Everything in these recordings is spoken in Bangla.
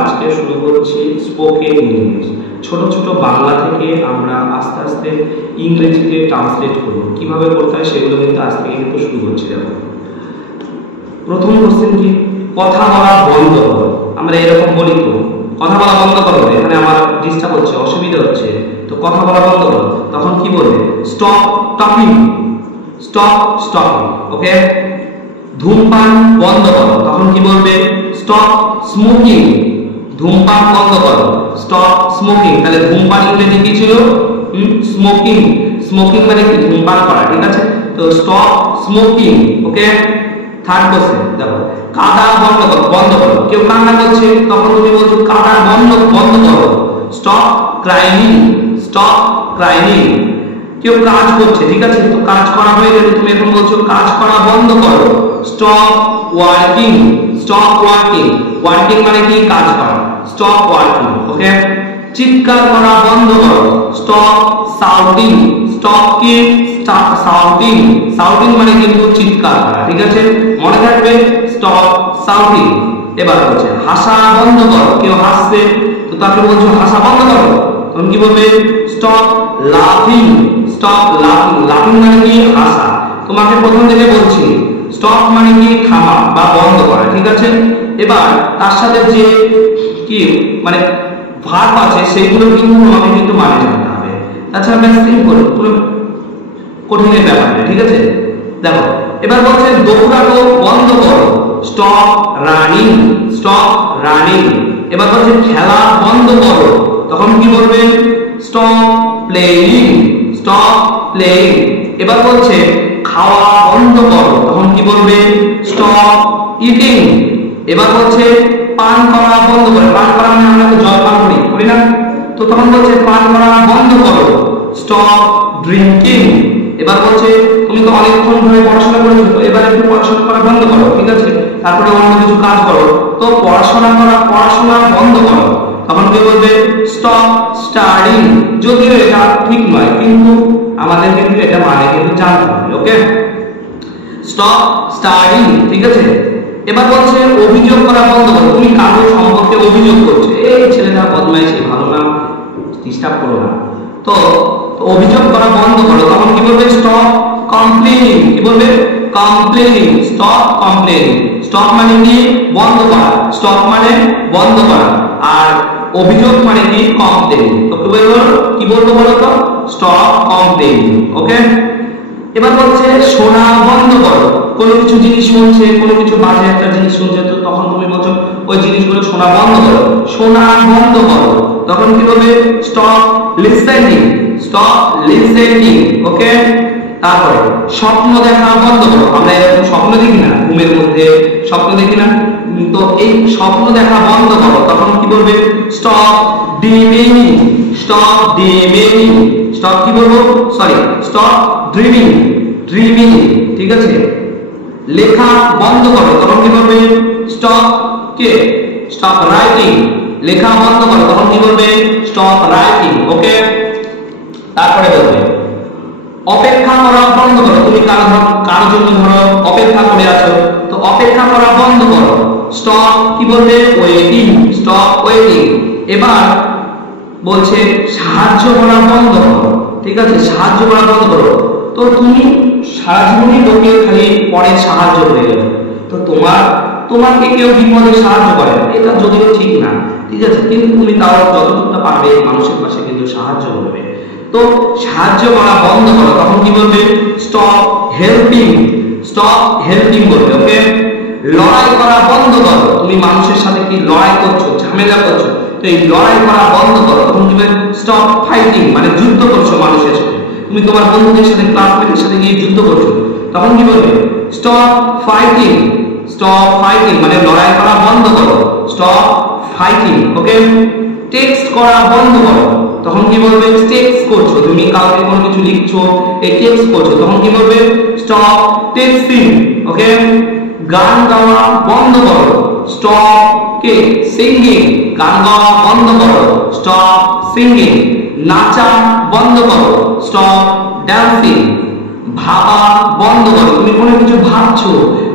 আজকে শুরু করছি স্পোকেন ইংলিশ। ছোট ছোট বাংলা থেকে আমরা আস্তে আস্তে ইংরেজিতে ট্রান্সলেট করব, কিভাবে করতে হয় সেগুলো কিন্তু আজ থেকে কিন্তু শুরু করছি। দেখো, প্রথম কোশ্চেন কি? কথা বলা বন্ধ করো। আমরা এরকম বলি তো, কথা বলা বন্ধ করো, এখানে আমার ডিস্টার্ব হচ্ছে, অসুবিধা হচ্ছে, তো কথা বলা বন্ধ করো। তখন কি বলবে? Stop talking, stop stopping. Okay. ধূমপান বন্ধ করো, তখন কি বলবে? স্টপ স্মোকিং, ধূমপান বন্ধ করো, স্টপ স্মোকিং। তাহলে ধূমপান ইংরেজি কি ছিল? স্মোকিং। স্মোকিং মানে কি? ধূমপান করা, ঠিক আছে? তো স্টপ স্মোকিং। ওকে। থার্ড কোশ্চেন দেখো, কাদা বন্ধ করো, বন্ধ করো। কেউ কান্না করছে, তখন তুমি বলছো কাদা বন্ধ বন্ধ করো, স্টপ ক্রাইমিং, স্টপ ক্রাইমিং। কেউ কাজ করছে, ঠিক আছে, তো কাজ করা হয়ে গেলে তুমি এখন বলছো কাজ করা বন্ধ করো, stop working, stop working. Working মানে কি? কাজ করা, স্টপ ওয়ার্কিং। ওকে। চিৎকার করা বন্ধ করো, স্টপ শাউটিং, স্টপ কি? Stop shouting. শাউটিং মানে কিন্তু চিৎকার করা, ঠিক আছে, মনে থাকবে, স্টপ শাউটিং। এবার হচ্ছে হাসা বন্ধ করো। কেউ হাসছে, তো তাকে বলছো হাসা বন্ধ করো, তখন কি বলবে? স্টপ লাফিং, স্টপ লাফিং। লাফিং মানে কি? হাসা। তোমাকে প্রথম থেকে বলছি স্টপ মানে কি? থামা বা বন্ধ করা, ঠিক আছে। এবার তার সাথে যে কি মানে ভার্ব আছে সেগুলো কিন্তু তোমাকে কিন্তু মানে জানতে হবে, তাছাড়া ব্যাস সিম্পল, কোনো কঠিনের ব্যাপার নেই, ঠিক আছে। দেখো, এবার বলছে দৌড়ানো বন্ধ করো, স্টপ রানিং, স্টপ রানিং। এবার বলছে খেলা বন্ধ করো, তখন কি বলবে? Stop playing, stop playing. এবার বলছে খাওয়া বন্ধ করো, তখন কি বলবে? Stop eating. এবার বলছে পান করা বন্ধ করো। পান করা মানে আমরা তো জল পান করি, করি না? তো তখন বলছে পান করা বন্ধ করো, স্টপ ড্রিঙ্কিং। এবার বলছে তুমি তো অনেকক্ষণ ধরে পড়াশোনা করেছো, তো এবার একটু পড়াশোনা করা বন্ধ করো, ঠিক আছে, তারপরে অন্য কিছু কাজ করো। তো পড়াশোনা বন্ধ করো, তখন কি বলবে? Stop studying. যদিও এটা ঠিক নয়, কিন্তু আমাদের কিন্তু এটা মানে কিন্তু জানতে হবে। ওকে। স্টপ স্টাডিং, ঠিক আছে। এবার বলছে অভিযোগ করা বন্ধ করো। তুমি কারো সম্পর্কে অভিযোগ করছো, এই ছেলেটা বদমাইশি, ভালো না, ডিস্টার্ব করো না, তো অভিযোগ করা বন্ধ করো, তখন কি বলবে? Stop complaining. কি বলবে? Complaining, stop complaining. স্টপ মানে কি? বন্ধ করা, স্টপ মানে বন্ধ করা, আর অভিযোগ মানে কি? কমপ্লেইনিং। তো কি বলবো বলো তো? Stop complaining. ওকে। এবার বলছে শোনা বন্ধ করো। কোনো কিছু জিনিস শুনছে, কোনো কিছু বাজে একটা জিনিস শুনছে, তো তখন তুমি বলছো ওই জিনিসগুলো শোনা বন্ধ করো, শোনা বন্ধ করো, তখন কি বলবে? Stop listening, stop listening. Okay. তারপরে স্বপ্ন দেখা বন্ধ করো। আমরা এরকম স্বপ্ন দেখি না, ঘুমের মধ্যে স্বপ্ন দেখি না, তো এই স্বপ্ন দেখা বন্ধ করো, তখন কি বলবে? Stop dreaming, stop dreaming. Stop কি বলবো? সরি, স্টপ ড্রিমিং, ড্রিমিং, ঠিক আছে। লেখা বন্ধ করো, তখন কি বলবে? স্টপ কে? Stop writing. লেখা বন্ধ করো, তখন কি বলবে? Stop writing. ওকে। তারপরে বলবে অপেক্ষা করা বন্ধ করো। তুমি কার জন্য ধরো অপেক্ষা করে আছো, তো অপেক্ষা করা বন্ধ করো, স্টপ কি বলবে? Waiting, stop waiting. এবার বলছে সাহায্য করা বন্ধ করো, ঠিক আছে, সাহায্য করা বন্ধ করো। তো তুমি সারা জীবনই লোকে খালি পরে সাহায্য করে গেলে, তো তোমাকে কেউ বিপদে সাহায্য করে, এটা যদিও ঠিক না, ঠিক আছে, কিন্তু তুমি তাও যতটুকু পারবে মানুষের পাশে কিন্তু সাহায্য করবে। তো সাহায্য করা বন্ধ করো, তখন কি বলবে? স্টপ হেল্পিং, স্টপ হেল্পিং বলবে। ওকে। লড়াই করা বন্ধ করো। তুমি মানুষের সাথে কি লড়াই করছো, ঝামেলা করছো, তো এই লড়াই করা বন্ধ করো, তখন কি বলবে? স্টপ ফাইটিং, মানে যুদ্ধ করছো মানুষের সাথে, তুমি তোমার বন্ধুদের সাথে ক্লাসমেটের সাথে গিয়ে যুদ্ধ করছো, তখন কি বলবে? স্টপ ফাইটিং, স্টপ ফাইটিং, মানে লড়াই করা বন্ধ করো, স্টপ ফাইটিং। ওকে। টেক্সট করা বন্ধ করো, তখন কি বলবে? টেক্সট করছো, তুমি কাউকে কোনো কিছু লিখছো, এই টেক্সট করছো, তখন কি বলবে? Stop texting. ওকে। গান গাওয়া বন্ধ করো, স্টপ কে? সিঙ্গিং। গান গাওয়া বন্ধ করো, স্টপ সিঙ্গিং। নাচা বন্ধ করো, স্টপ ডান্সিং। ভাবা বন্ধ করো। তুমি কোনো কিছু ভাবছো,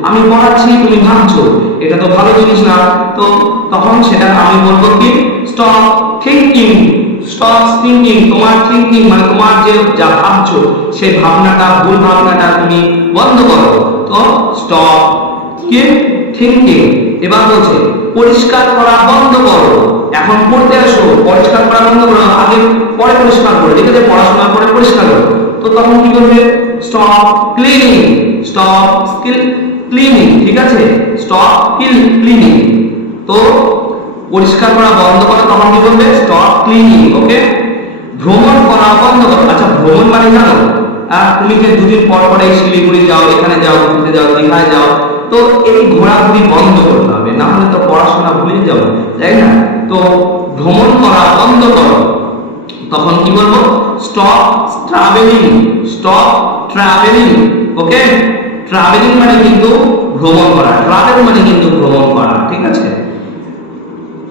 আমি পড়াচ্ছি তুমি ভাবছো, এটা তো ভালো জিনিস না। তো তখন সেটা আমি বলবো কি স্টপ থিংকিং, স্টপ থিংকিং, তোমার থিংকিং মানে তোমার যে যা ভাবছো সেই ভাবনাটা, ভুল ভাবনাটা তুমি বন্ধ করো। তো স্টপ কি থিংকিং। এবার বলছে পরিষ্কার করা বন্ধ করো, এখন পড়তে আসো, পরিষ্কার করা বন্ধ করো, আগে পরে পরিষ্কার করো, ঠিক আছে, পড়াশোনার পরে পরিষ্কার করো। তো তখন কি করবে stop cleaning, stop skill cleaning, ঠিক আছে, স্টপ ক্লিনিং। তো পরিষ্কার করা বন্ধ করো, তখন কি করবে স্টপ ক্লিনিং, ওকে। ভ্রমণ করা বন্ধ করো, আচ্ছা ভ্রমণ মানে জানো, তুমি যে দুদিন পর পর এই শিলিগুড়ি যাও, এখানে যাও, ঘুরতে যাও, দীঘায় যাও, তো এই ঘোরাঘুরি বন্ধ করতে হবে, না হলে তো পড়াশোনা ভুলে যাবো, তাই না। তো ভ্রমণ করা বন্ধ করো, তখন কি বলবো স্টপ ট্রাভেলিং, স্টপ ট্রাভেলিং, ওকে। ট্রাভেলিং মানে কিন্তু ভ্রমণ করা, ট্রাভেল মানে কিন্তু ভ্রমণ করা, ঠিক আছে।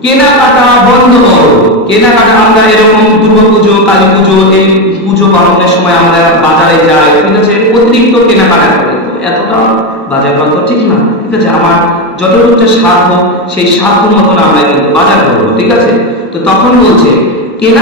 কেনাকাটা বন্ধ করো, কেনাকাটা আমরা এরকম দুর্গাপুজো, কালী পুজো, এই পুজো পালনের সময় আমরা বাজারে যাই, ঠিক আছে, অতিরিক্ত কেনাকাটা করি, এতটা বাজার করা ঠিক না, ঠিক আছে। আমার যতটুকু সাধ্য সেই সাধ্য মতন আমরা কিন্তু বাজার করবো, ঠিক আছে। তো তখন বলছে কেনা